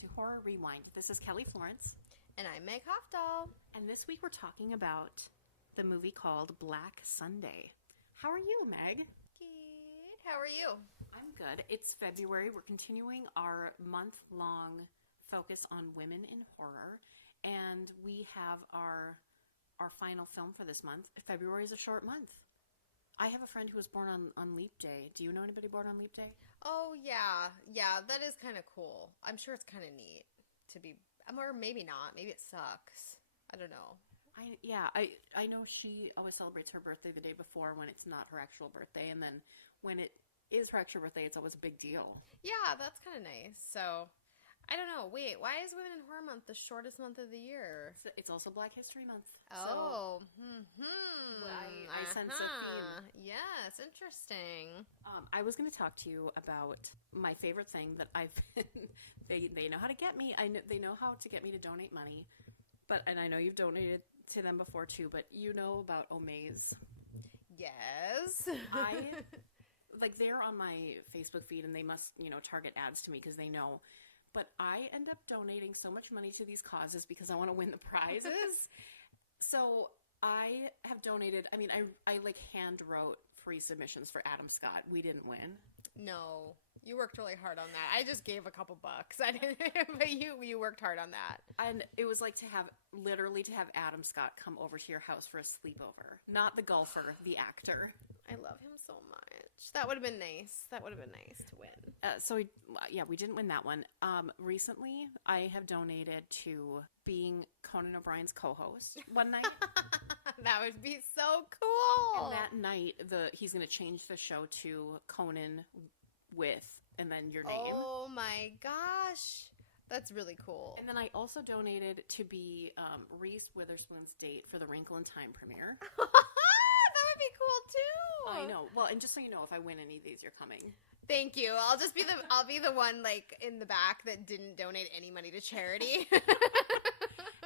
to Horror Rewind. This is Kelly Florence. And I'm Meg Hofdahl. And this week we're talking about the movie called Black Sunday. How are you, Meg? Good. How are you? I'm good. It's February. We're continuing our month-long focus on women in horror. And we have our final film for this month. February is a short month. I have a friend who was born on Leap Day. Do you know anybody born on Leap Day? Oh, yeah. Yeah, that is kind of cool. I'm sure it's kind of neat to be, or maybe not. Maybe it sucks. I don't know. I know she always celebrates her birthday the day before when it's not her actual birthday. And then when it is her actual birthday, it's always a big deal. Yeah, that's kind of nice. So, I don't know. Wait, why is Women in Horror Month the shortest month of the year? It's also Black History Month. Oh. I sense a theme. Yes, interesting. I was going to talk to you about my favorite thing that I've been... They know how to get me. They know how to get me to donate money. And I know you've donated to them before, too. But you know about Omaze. Yes. They're on my Facebook feed, and they must, target ads to me because they know... But I end up donating so much money to these causes because I want to win the prizes. So I have donated, I hand wrote free submissions for Adam Scott. We didn't win. No, you worked really hard on that. I just gave a couple bucks. I didn't, but you worked hard on that. And it was like to have Adam Scott come over to your house for a sleepover. Not the golfer, the actor. I love him so much. That would have been nice. That would have been nice to win. We didn't win that one. Recently, I have donated to being Conan O'Brien's co-host one night. That would be so cool. And that night, he's going to change the show to Conan with, and then your name. Oh my gosh. That's really cool. And then I also donated to be Reese Witherspoon's date for the Wrinkle in Time premiere. That would be cool too. I know. Well, and just so you know, if I win any of these, you're coming. Thank you. I'll be the one like in the back that didn't donate any money to charity.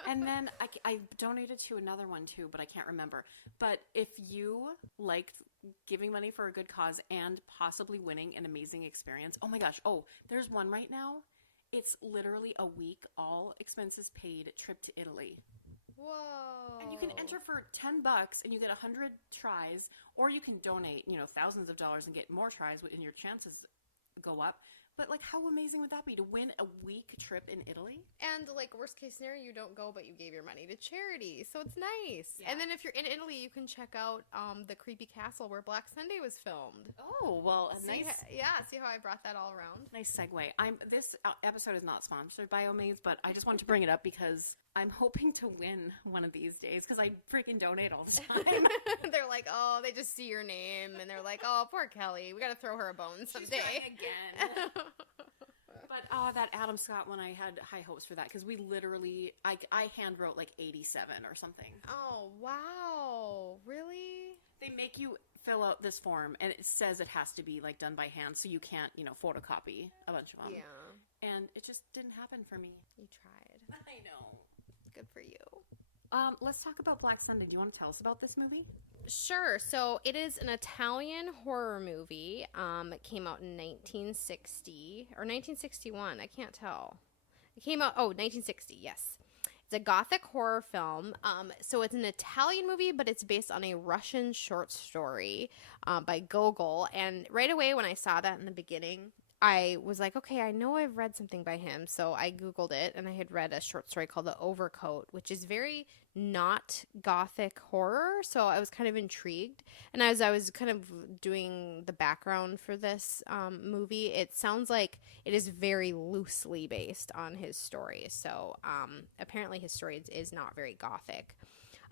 And then I donated to another one too, but I can't remember. But if you liked giving money for a good cause and possibly winning an amazing experience, oh my gosh. Oh, there's one right now. It's literally a week, all expenses paid trip to Italy. Whoa. And you can enter for $10 and you get 100 tries, or you can donate, thousands of dollars and get more tries and your chances go up. But, how amazing would that be to win a week trip in Italy? And, worst case scenario, you don't go, but you gave your money to charity. So it's nice. Yeah. And then if you're in Italy, you can check out the creepy castle where Black Sunday was filmed. Oh, well, see how I brought that all around? Nice segue. This episode is not sponsored by Omaze, but I just wanted to bring it up because I'm hoping to win one of these days because I freaking donate all the time. They're like, oh, they just see your name, and they're like, oh, poor Kelly. We got to throw her a bone someday. She's trying again. But that Adam Scott one, I had high hopes for that because we literally, I hand wrote 87 or something. Oh, wow. Really? They make you fill out this form, and it says it has to be done by hand, so you can't, photocopy a bunch of them. Yeah. And it just didn't happen for me. You tried. I know. Good for you. Let's talk about Black Sunday. Do you want to tell us about this movie? Sure. So it is an Italian horror movie. It came out in 1960 or 1961. I can't tell. It came out, 1960, yes. It's a Gothic horror film. So it's an Italian movie, but it's based on a Russian short story by Gogol. And right away when I saw that in the beginning, I was like, okay, I know I've read something by him. So I Googled it, and I had read a short story called The Overcoat, which is very not Gothic horror. So I was kind of intrigued. And as I was kind of doing the background for this movie, it sounds like it is very loosely based on his story. So apparently his story is not very Gothic.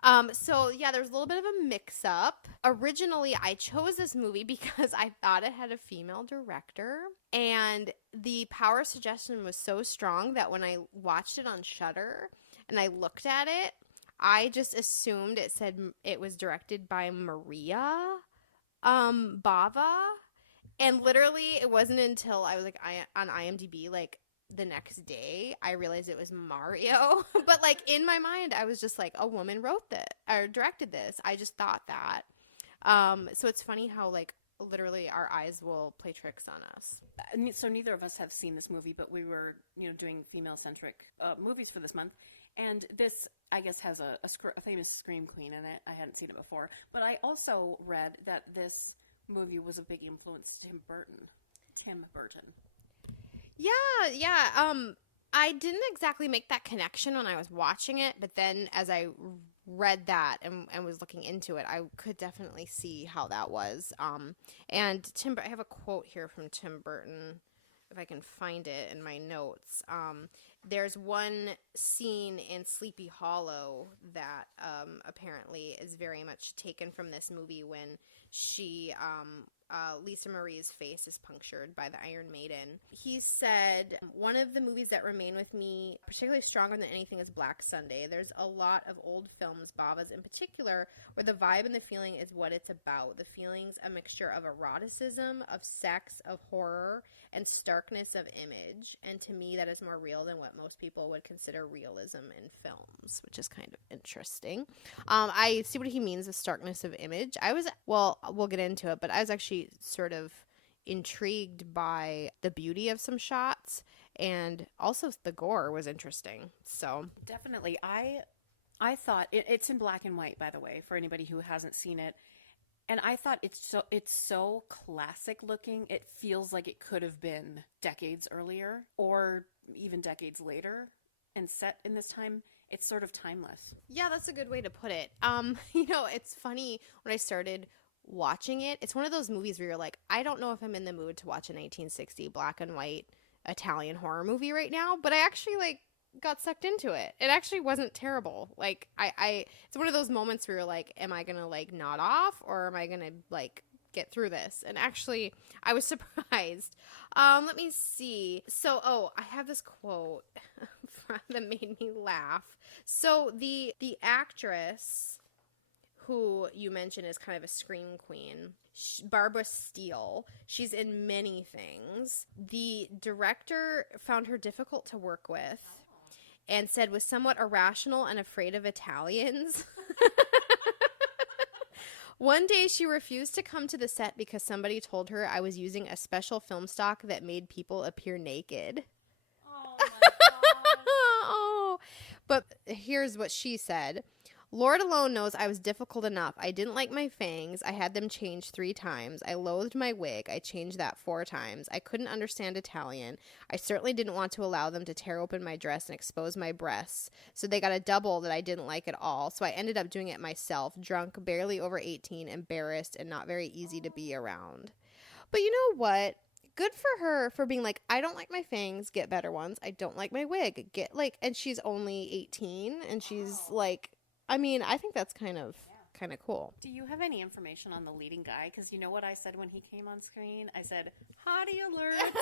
There's a little bit of a mix-up. Originally, I chose this movie because I thought it had a female director, and the power of suggestion was so strong that when I watched it on Shudder and I looked at it, I just assumed it said it was directed by Maria Bava, and literally it wasn't until I was on IMDb the next day, I realized it was Mario. But in my mind, I was just a woman wrote this or directed this. I just thought that. So it's funny how literally our eyes will play tricks on us. So neither of us have seen this movie, but we were, doing female-centric movies for this month. And this, I guess, has a famous Scream Queen in it. I hadn't seen it before. But I also read that this movie was a big influence to Tim Burton. Yeah. I didn't exactly make that connection when I was watching it, but then as I read that and was looking into it, I could definitely see how that was. And I have a quote here from Tim Burton, if I can find it in my notes. There's one scene in Sleepy Hollow that apparently is very much taken from this movie when Lisa Marie's face is punctured by the Iron Maiden. He said, one of the movies that remain with me particularly stronger than anything is Black Sunday. There's a lot of old films, Bava's in particular, where the vibe and the feeling is what it's about. The feeling's a mixture of eroticism, of sex, of horror, and starkness of image. And to me, that is more real than what most people would consider realism in films, which is kind of interesting. I see what he means with starkness of image. We'll get into it, but I was actually sort of intrigued by the beauty of some shots, and also the gore was interesting. So definitely, I thought it's in black and white, by the way, for anybody who hasn't seen it. And I thought it's so classic looking. It feels like it could have been decades earlier or even decades later and set in this time. It's sort of timeless. Yeah, that's a good way to put it. It's funny when I started watching it. It's one of those movies where you're like, I don't know if I'm in the mood to watch a 1960 black and white Italian horror movie right now, but I actually got sucked into it. It actually wasn't terrible. It's one of those moments where you're like, am I gonna nod off, or am I gonna get through this? And actually, I was surprised. Let me see. So, I have this quote that made me laugh. So the actress who you mentioned is kind of a scream queen, Barbara Steele. She's in many things. The director found her difficult to work with and said was somewhat irrational and afraid of Italians. One day she refused to come to the set because somebody told her I was using a special film stock that made people appear naked. Oh my God. Oh. But here's what she said. Lord alone knows I was difficult enough. I didn't like my fangs. I had them changed 3 times. I loathed my wig. I changed that 4 times. I couldn't understand Italian. I certainly didn't want to allow them to tear open my dress and expose my breasts. So they got a double that I didn't like at all. So I ended up doing it myself, drunk, barely over 18, embarrassed, and not very easy to be around. But you know what? Good for her for being like, I don't like my fangs, get better ones. I don't like my wig, and she's only 18, and she's I think that's kind of cool. Do you have any information on the leading guy? Because you know what I said when he came on screen? I said, hottie alert.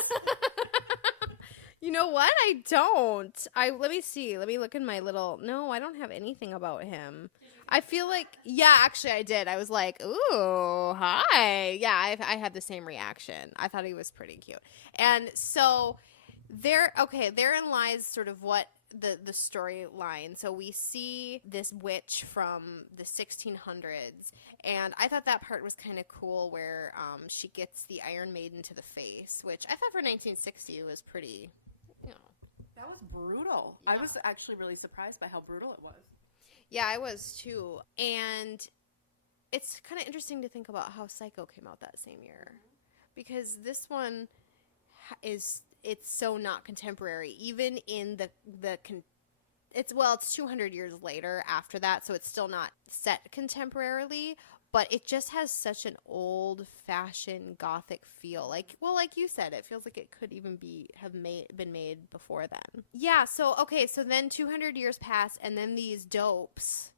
You know what? I don't. Let me see. Let me look in my little... No, I don't have anything about him. I feel like... Yeah, actually I did. I was like, ooh, hi. Yeah, I had the same reaction. I thought he was pretty cute. And so therein lies sort of what... the storyline. So we see this witch from the 1600s, and I thought that part was kind of cool where she gets the Iron Maiden to the face, which I thought for 1960 was pretty, That was brutal. Yeah. I was actually really surprised by how brutal it was. Yeah, I was too. And it's kind of interesting to think about how Psycho came out that same year, because this one it's so not contemporary, even in it's 200 years later after that, so it's still not set contemporarily, but it just has such an old-fashioned Gothic feel. Like you said, it feels like it could even been made before then. Yeah, so then 200 years pass, and then these dopes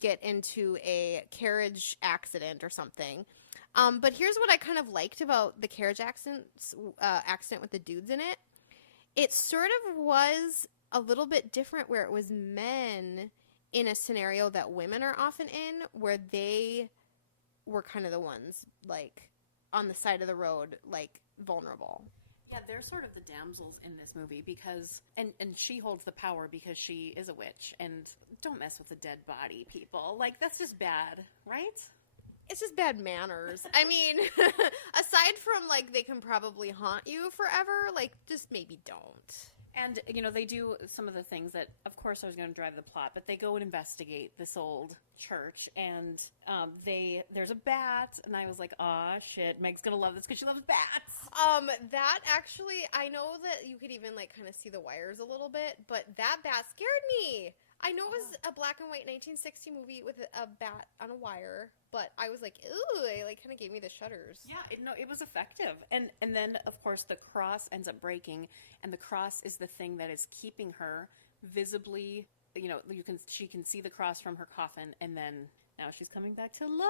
get into a carriage accident or something. But here's what I kind of liked about the carriage accident with the dudes in it. It sort of was a little bit different, where it was men in a scenario that women are often in, where they were kind of the ones, on the side of the road, vulnerable. Yeah, they're sort of the damsels in this movie because, and she holds the power because she is a witch, and don't mess with a dead body, people. That's just bad, right? It's just bad manners. I mean, aside from, like, they can probably haunt you forever, like, just maybe don't. And, you know, they do some of the things that, of course, I was going to drive the plot, but they go and investigate this old church, and there's a bat, and I was like, aw, shit, Meg's going to love this because she loves bats. That actually, I know that you could even, like, kind of see the wires a little bit, but that bat scared me. I know it was a black and white 1960 movie with a bat on a wire, but I was like, ooh, it, like, kind of gave me the shudders. Yeah, it was effective. And then, of course, the cross ends up breaking, and the cross is the thing that is keeping her visibly, you know, she can see the cross from her coffin, and then now she's coming back to life.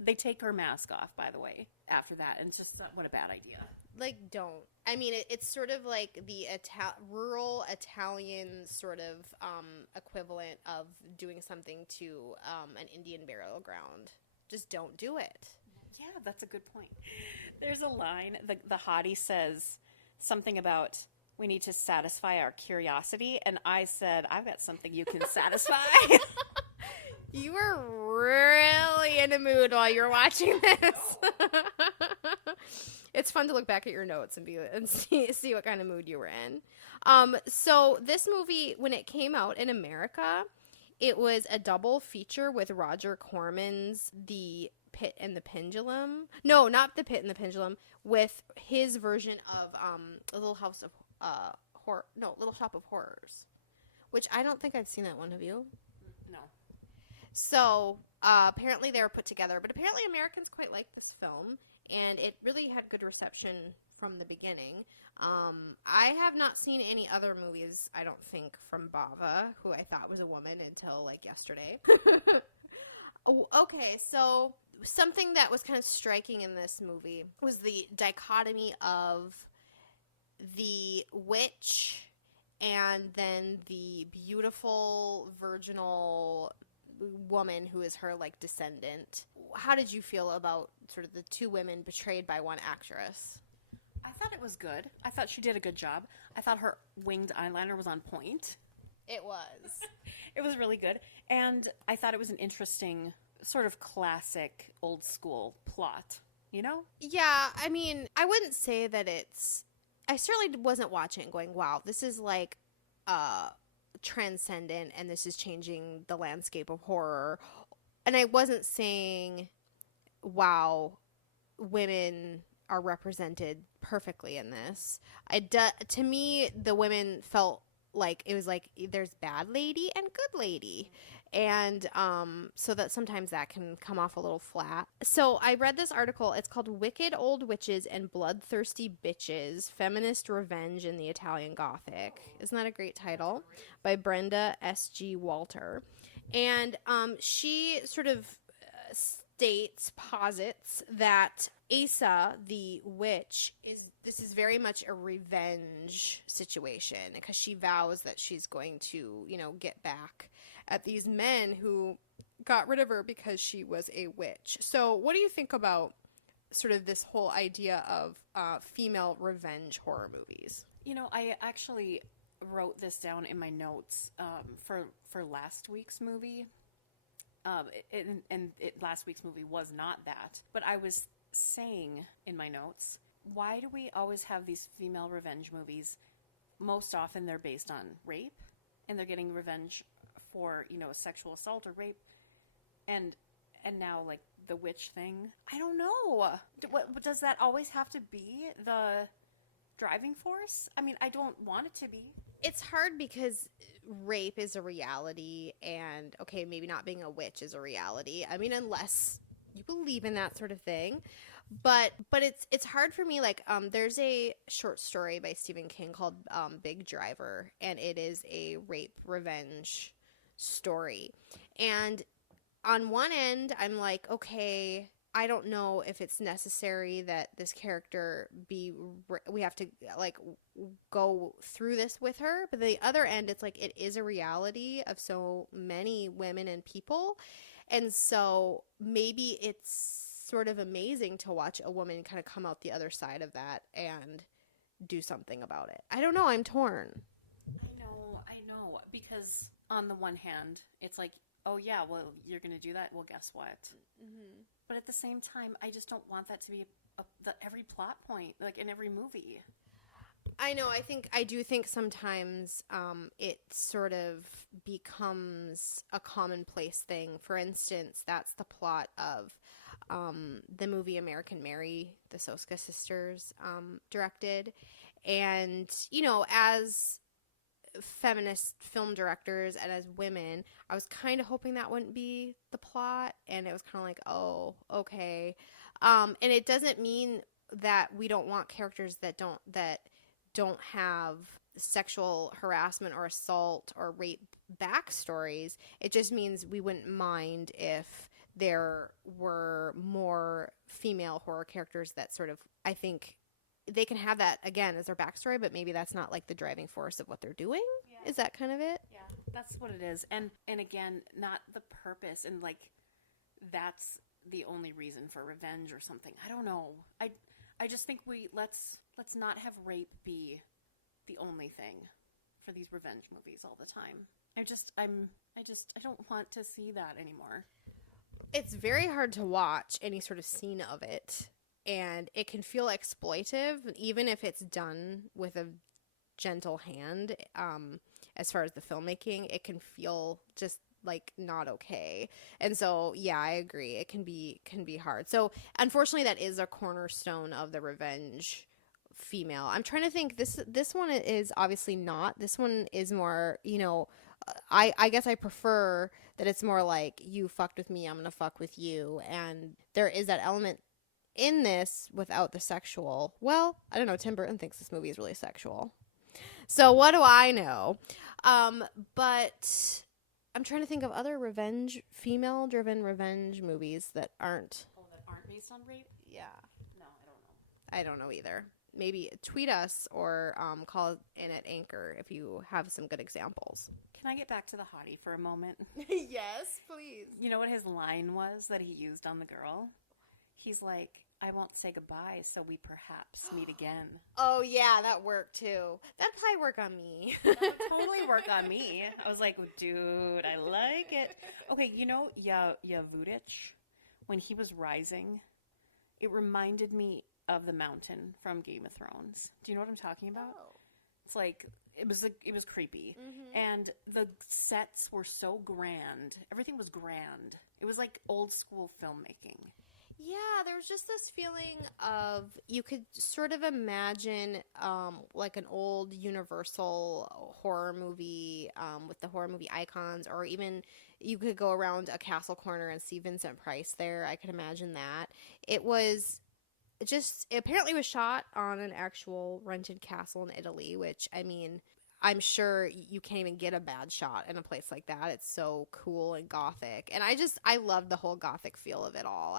They take her mask off, by the way, after that, and it's just, what a bad idea. Like, don't. I mean, it's sort of like the rural Italian sort of equivalent of doing something to an Indian burial ground. Just don't do it. Yeah, that's a good point. There's a line, the hottie says something about, we need to satisfy our curiosity, and I said, I've got something you can satisfy. You were really in a mood while you were watching this. It's fun to look back at your notes and see what kind of mood you were in. So this movie, when it came out in America, it was a double feature with Roger Corman's The Pit and the Pendulum. No, not The Pit and the Pendulum, with his version of Little Shop of Horrors, which I don't think I've seen that one. Have you? No. So apparently they were put together, but apparently Americans quite like this film, and it really had good reception from the beginning. I have not seen any other movies, I don't think, from Bava, who I thought was a woman until, like, yesterday. Okay, so something that was kind of striking in this movie was the dichotomy of the witch and then the beautiful virginal woman who is her, like, descendant. How did you feel about sort of the two women betrayed by one actress? I thought it was good. I thought she did a good job. I thought her winged eyeliner was on point. It was. It was really good. And I thought it was an interesting, sort of classic, old school plot, you know? Yeah, I mean, I wouldn't say that it's... I certainly wasn't watching going, wow, this is, like, transcendent, and this is changing the landscape of horror. And I wasn't saying, wow, women are represented perfectly in this. To me, the women felt like it was like there's bad lady and good lady, and so that sometimes that can come off a little flat. So I read this article. It's called Wicked Old Witches and Bloodthirsty Bitches, Feminist Revenge in the Italian Gothic. Isn't that a great title? By Brenda S.G. Walter. And she sort of posits that Asa, the witch, this is very much a revenge situation, because she vows that she's going to, you know, get back at these men who got rid of her because she was a witch. So what do you think about sort of this whole idea of female revenge horror movies? You know, I actually wrote this down in my notes for last week's movie. Last week's movie was not that. But I was saying in my notes, why do we always have these female revenge movies? Most often they're based on rape, and they're getting revenge for, you know, a sexual assault or rape. And now, like, the witch thing. I don't know. Does that always have to be the driving force? I mean, I don't want it to be. It's hard because rape is a reality, and, okay, maybe not being a witch is a reality. I mean, unless you believe in that sort of thing. But it's hard for me. Like, there's a short story by Stephen King called Big Driver, and it is a rape revenge story. And on one end, I'm like, okay, I don't know if it's necessary that this character we have to, like, go through this with her. But the other end, it's like, it is a reality of so many women and people. And so maybe it's sort of amazing to watch a woman kind of come out the other side of that and do something about it. I don't know. I'm torn. I know. Because on the one hand, it's like, oh yeah, well, you're going to do that? Well, guess what? Mm-hmm. But at the same time, I just don't want that to be every plot point, like in every movie. I know. I do think sometimes it sort of becomes a commonplace thing. For instance, that's the plot of the movie American Mary, the Soska sisters directed. And, as feminist film directors and as women, I was kind of hoping that wouldn't be the plot. And it was kind of like, oh, okay. And it doesn't mean that we don't want characters that don't have sexual harassment or assault or rape backstories. It just means we wouldn't mind if there were more female horror characters that sort of, I think they can have that again as their backstory, but maybe that's not like the driving force of what they're doing. Yeah. Is that kind of it? Yeah, that's what it is. And again, not the purpose, and like that's the only reason for revenge or something. I don't know. I just think let's not have rape be the only thing for these revenge movies all the time. I don't want to see that anymore. It's very hard to watch any sort of scene of it, and it can feel exploitive, even if it's done with a gentle hand. As far as the filmmaking, it can feel just like not okay. And so, yeah, I agree. It can be hard. So, unfortunately, that is a cornerstone of the revenge female. I'm trying to think. This one is obviously not. This one is more, I guess I prefer that it's more like you fucked with me, I'm gonna fuck with you, and there is that element in this without the sexual. Well, I don't know. Tim Burton thinks this movie is really sexual. So what do I know? But I'm trying to think of other female-driven revenge movies that aren't. Oh, that aren't based on rape? Yeah. No, I don't know. I don't know either. Maybe tweet us or call in at Anchor if you have some good examples. Can I get back to the hottie for a moment? Yes, please. You know what his line was that he used on the girl? He's like, I won't say goodbye, so we perhaps meet again. Oh, yeah, that worked too. That'd probably work on me. That would totally work on me. I was like, dude, I like it. Okay, Yavudich, when he was rising, it reminded me of the mountain from Game of Thrones. Do you know what I'm talking about? Oh. It's like it was creepy. Mm-hmm. And the sets were so grand. Everything was grand. It was like old school filmmaking. Yeah, there was just this feeling of, you could sort of imagine like an old Universal horror movie with the horror movie icons, or even you could go around a castle corner and see Vincent Price there. I could imagine that. It apparently was shot on an actual rented castle in Italy, which, I mean, I'm sure you can't even get a bad shot in a place like that. It's so cool and gothic. And I love the whole gothic feel of it all.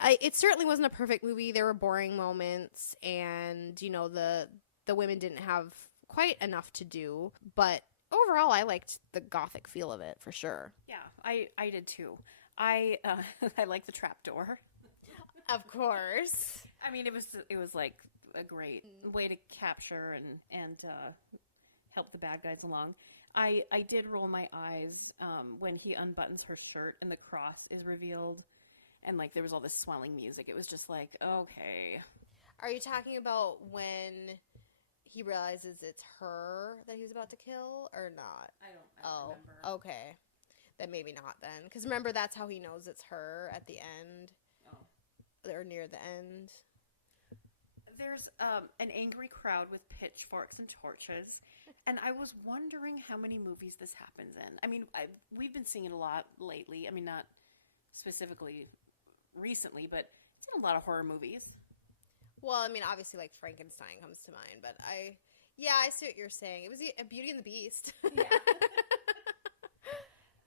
It certainly wasn't a perfect movie. There were boring moments, and, the women didn't have quite enough to do. But overall, I liked the gothic feel of it, for sure. Yeah, I did too. I like the trapdoor. Of course. I mean, it was like a great way to capture and help the bad guys along. I did roll my eyes when he unbuttons her shirt and the cross is revealed, and like there was all this swelling music. It was just like, okay. Are you talking about when he realizes it's her that he's about to kill, or not? I don't remember. Okay. Then maybe not then. Because remember, that's how he knows it's her at the end. Oh. Or near the end. There's an angry crowd with pitchforks and torches, and I was wondering how many movies this happens in. I mean, we've been seeing it a lot lately. I mean, not specifically recently, but it's in a lot of horror movies. Well, I mean, obviously, like, Frankenstein comes to mind, but I see what you're saying. It was a Beauty and the Beast. Yeah.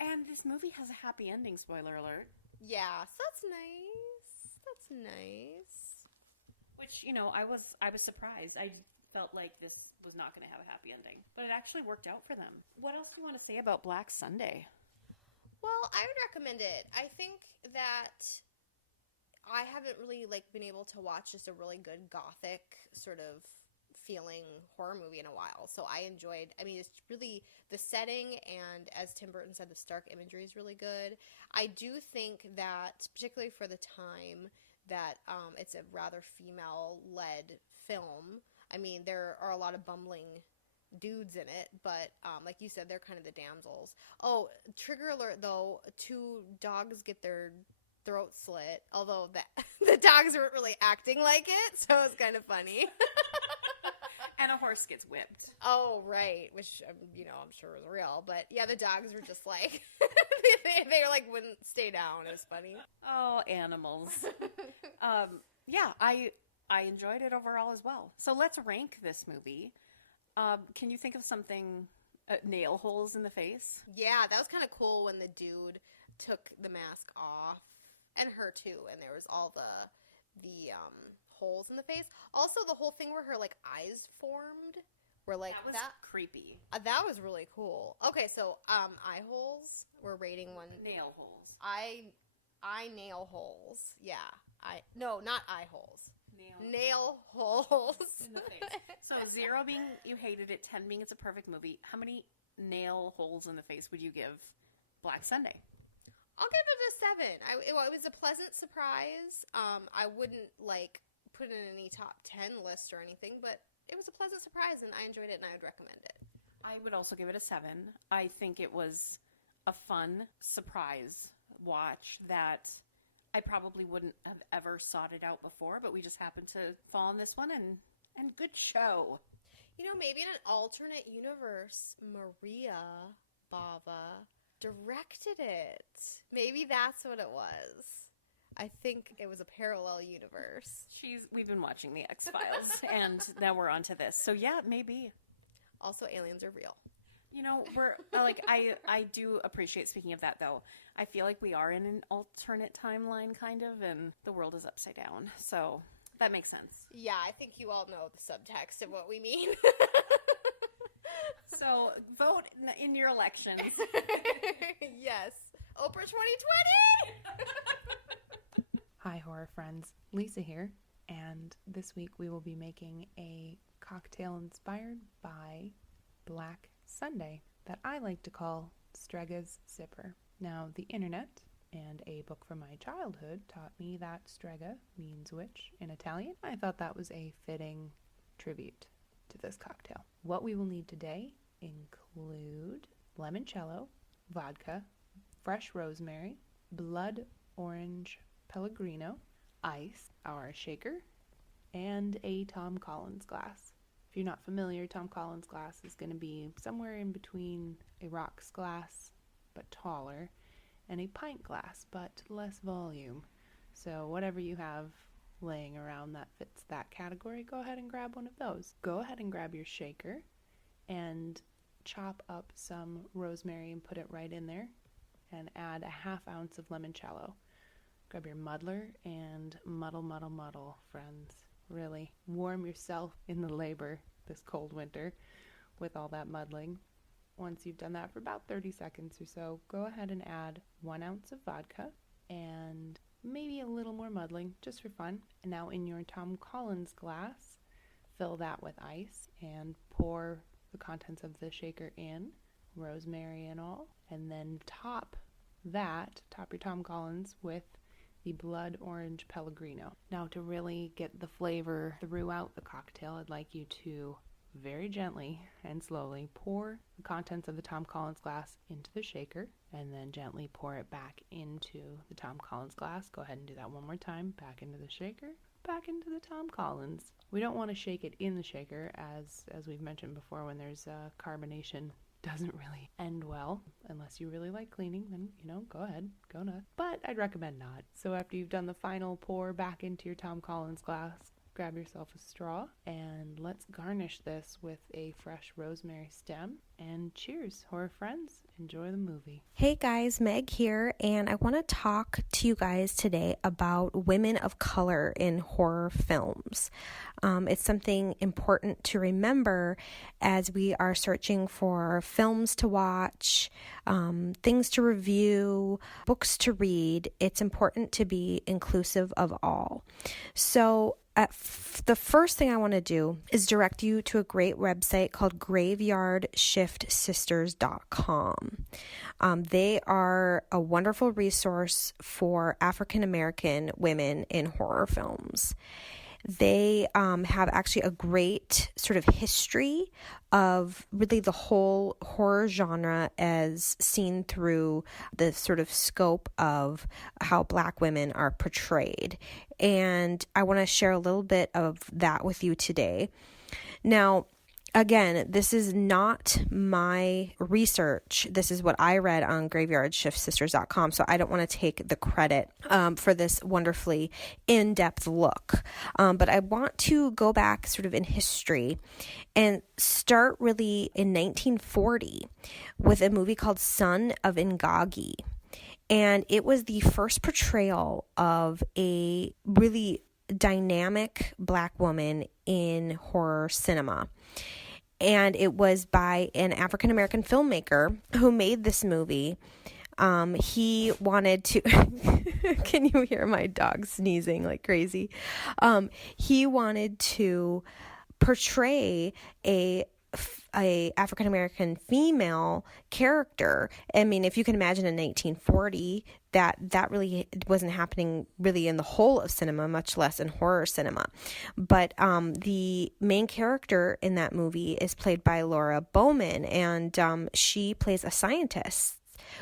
And this movie has a happy ending, spoiler alert. Yeah, so that's nice. Which, I was surprised. I felt like this was not going to have a happy ending, but it actually worked out for them. What else do you want to say about Black Sunday? Well, I would recommend it. I think that I haven't really been able to watch just a really good gothic sort of feeling horror movie in a while. So I enjoyed, it's really the setting, and as Tim Burton said, the stark imagery is really good. I do think that, particularly for the time, that it's a rather female-led film. There are a lot of bumbling dudes in it, but like you said, they're kind of the damsels. Oh, trigger alert, though, 2 dogs get their throat slit, although the dogs weren't really acting like it, so it was kind of funny. And a horse gets whipped. Oh, right, which, I'm sure was real, but yeah, the dogs were just like, they like wouldn't stay down. It was funny. Oh, animals. Yeah, I enjoyed it overall as well. So let's rank this movie. Can you think of something, nail holes in the face? Yeah, that was kind of cool when the dude took the mask off, and her too, and there was all the holes in the face. Also, the whole thing where her like eyes formed were like that was creepy. That was really cool. Okay, so eye holes. We're rating one. Nail holes. Eye nail holes. Yeah. Not eye holes. Nail holes in the face. So 0 being you hated it, 10 being it's a perfect movie. How many nail holes in the face would you give Black Sunday? I'll give it a 7. It was a pleasant surprise. I wouldn't put it in any top 10 list or anything, but it was a pleasant surprise, and I enjoyed it, and I would recommend it. I would also give it a 7. I think it was a fun surprise watch that I probably wouldn't have ever sought it out before, but we just happened to fall on this one, and good show. Maybe in an alternate universe, Maria Bava directed it. Maybe that's what it was. I think it was a parallel universe. We've been watching the X-Files, and now we're onto this. So yeah, maybe. Also, aliens are real. We're I do appreciate, speaking of that though, I feel like we are in an alternate timeline kind of, and the world is upside down. So that makes sense. Yeah, I think you all know the subtext of what we mean. So vote in your elections. Yes. Oprah 2020! Hi, horror friends. Lisa here, and this week we will be making a cocktail inspired by Black Sunday that I like to call Strega's Zipper. Now, the internet and a book from my childhood taught me that Strega means witch in Italian. I thought that was a fitting tribute to this cocktail. What we will need today include limoncello, vodka, fresh rosemary, blood orange Pellegrino, ice, our shaker, and a Tom Collins glass. If you're not familiar, Tom Collins glass is going to be somewhere in between a rocks glass, but taller, and a pint glass, but less volume. So whatever you have laying around that fits that category, go ahead and grab one of those. Go ahead and grab your shaker and chop up some rosemary and put it right in there, and add a ½ ounce of limoncello. Grab your muddler and muddle, friends. Really warm yourself in the labor this cold winter with all that muddling. Once you've done that for about 30 seconds or so, go ahead and add 1 ounce of vodka and maybe a little more muddling just for fun. And now in your Tom Collins glass, fill that with ice and pour the contents of the shaker in, rosemary and all, and then top your Tom Collins with the blood orange Pellegrino. Now, to really get the flavor throughout the cocktail, I'd like you to very gently and slowly pour the contents of the Tom Collins glass into the shaker, and then gently pour it back into the Tom Collins glass. Go ahead and do that one more time. Back into the shaker, back into the Tom Collins. We don't want to shake it in the shaker, as we've mentioned before, when there's carbonation, doesn't really end well. Unless you really like cleaning, then, go ahead, go nuts. But I'd recommend not. So after you've done the final pour back into your Tom Collins glass, grab yourself a straw, and let's garnish this with a fresh rosemary stem. And cheers, horror friends. Enjoy the movie. Hey guys, Meg here, and I want to talk to you guys today about women of color in horror films. It's something important to remember as we are searching for films to watch, things to review, books to read. It's important to be inclusive of all. So the first thing I want to do is direct you to a great website called graveyardshiftSisters.com. They are a wonderful resource for African American women in horror films. They have actually a great sort of history of really the whole horror genre as seen through the sort of scope of how Black women are portrayed. And I want to share a little bit of that with you today. Now, again, this is not my research. This is what I read on graveyardshiftSisters.com, so I don't want to take the credit for this wonderfully in-depth look. But I want to go back sort of in history and start really in 1940 with a movie called Son of Ngagi. And it was the first portrayal of a really dynamic Black woman in horror cinema. And it was by an African-American filmmaker who made this movie. He wanted to, can you hear my dog sneezing like crazy? He wanted to portray a African-American female character. I mean, if you can imagine in 1940, that really wasn't happening really in the whole of cinema, much less in horror cinema. But the main character in that movie is played by Laura Bowman, and she plays a scientist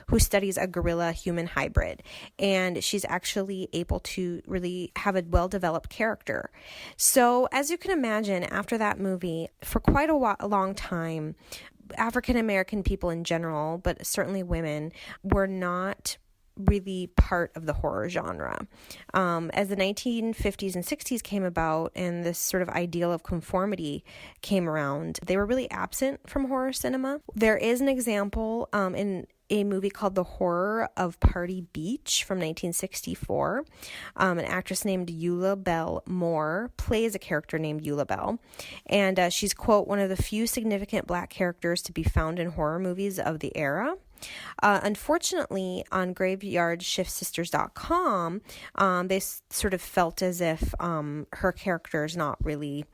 who studies a gorilla-human hybrid, and she's actually able to really have a well-developed character. So as you can imagine, after that movie, for quite a long time, African-American people in general, but certainly women, were not really part of the horror genre. As the 1950s and 60s came about and this sort of ideal of conformity came around, they were really absent from horror cinema. There is an example in a movie called The Horror of Party Beach from 1964. An actress named Eula Bell Moore plays a character named Eula Bell, and she's, quote, one of the few significant Black characters to be found in horror movies of the era. Unfortunately, on graveyardshiftSisters.com, they sort of felt as if her character is not really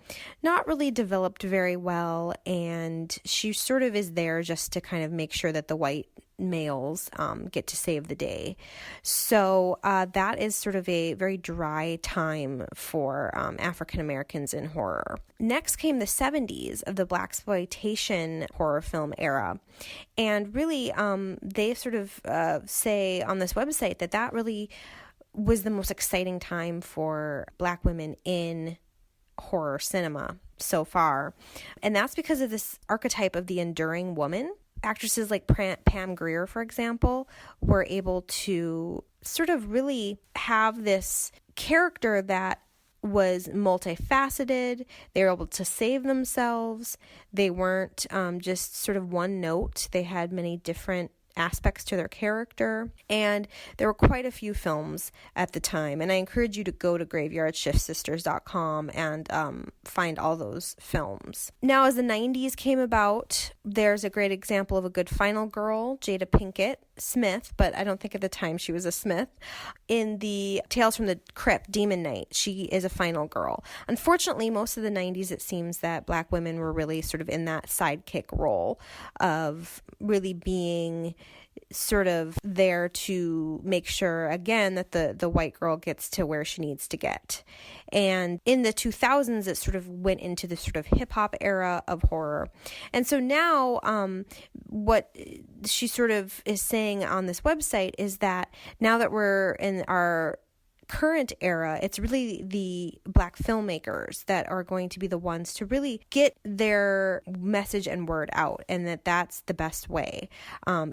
developed very well, and she sort of is there just to kind of make sure that the white males get to save the day. So that is sort of a very dry time for African Americans in horror. Next came the 70s of the blaxploitation horror film era. And really, they sort of say on this website that really was the most exciting time for Black women in horror cinema so far. And that's because of this archetype of the enduring woman. Actresses like Pam Grier, for example, were able to sort of really have this character that was multifaceted. They were able to save themselves. They weren't just sort of one note. They had many different aspects to their character, and there were quite a few films at the time, and I encourage you to go to graveyardshiftSisters.com and find all those films. Now, as the 90s came about, there's a great example of a good final girl, Jada Pinkett Smith, but I don't think at the time she was a Smith. In the Tales from the Crypt, Demon Knight, she is a final girl. Unfortunately, most of the 90s, it seems that Black women were really sort of in that sidekick role of really being sort of there to make sure, again, that the white girl gets to where she needs to get. And in the 2000s, it sort of went into this sort of hip-hop era of horror. And so now what she sort of is saying on this website is that now that we're in our current era, it's really the Black filmmakers that are going to be the ones to really get their message and word out, and that's the best way.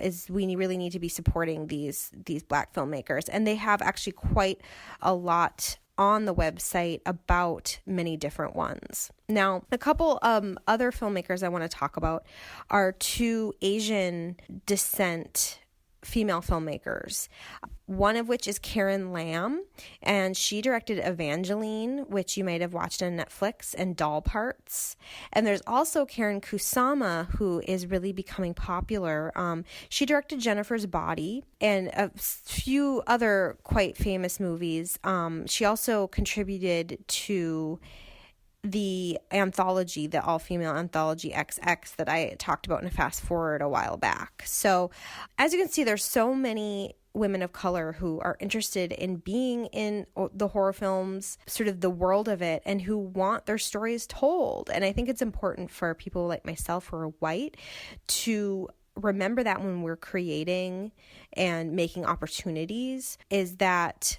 Is we really need to be supporting these Black filmmakers, and they have actually quite a lot on the website about many different ones. Now, a couple other filmmakers I want to talk about are two Asian descent female filmmakers. one of which is Karen Lamb, and she directed Evangeline, which you might have watched on Netflix, and Doll Parts. And there's also Karen Kusama, who is really becoming popular. She directed Jennifer's Body and a few other quite famous movies. She also contributed to the anthology, the all-female anthology XX that I talked about in a Fast Forward a while back. So as you can see, there's so many women of color who are interested in being in the horror films, sort of the world of it, and who want their stories told. And I think it's important for people like myself who are white to remember that when we're creating and making opportunities, is that,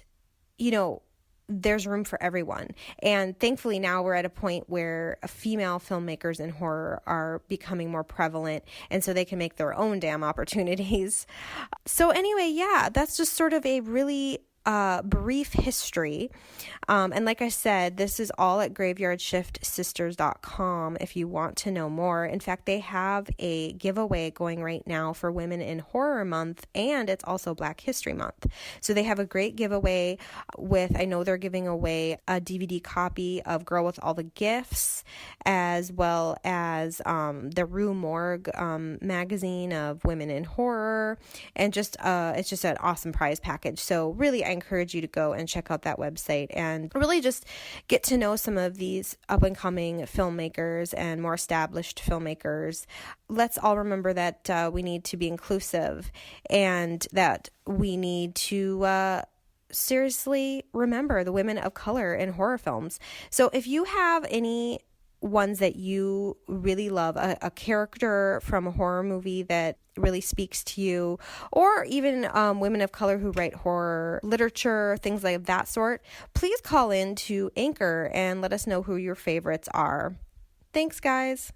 you know, there's room for everyone. And thankfully now we're at a point where female filmmakers in horror are becoming more prevalent, and so they can make their own damn opportunities. So anyway, yeah, that's just sort of a really brief history. And like I said, this is all at graveyardshift.sisters.com if you want to know more. In fact, they have a giveaway going right now for Women in Horror Month, and it's also Black History Month. So they have a great giveaway with, I know they're giving away a DVD copy of Girl with All the Gifts, as well as the Rue Morgue magazine of Women in Horror, and just it's just an awesome prize package. So really, I encourage you to go and check out that website and really just get to know some of these up-and-coming filmmakers and more established filmmakers. Let's all remember that we need to be inclusive, and that we need to seriously remember the women of color in horror films. So if you have any ones that you really love, a character from a horror movie that really speaks to you, or even women of color who write horror literature, things like that sort, please call in to Anchor and let us know who your favorites are. Thanks, guys.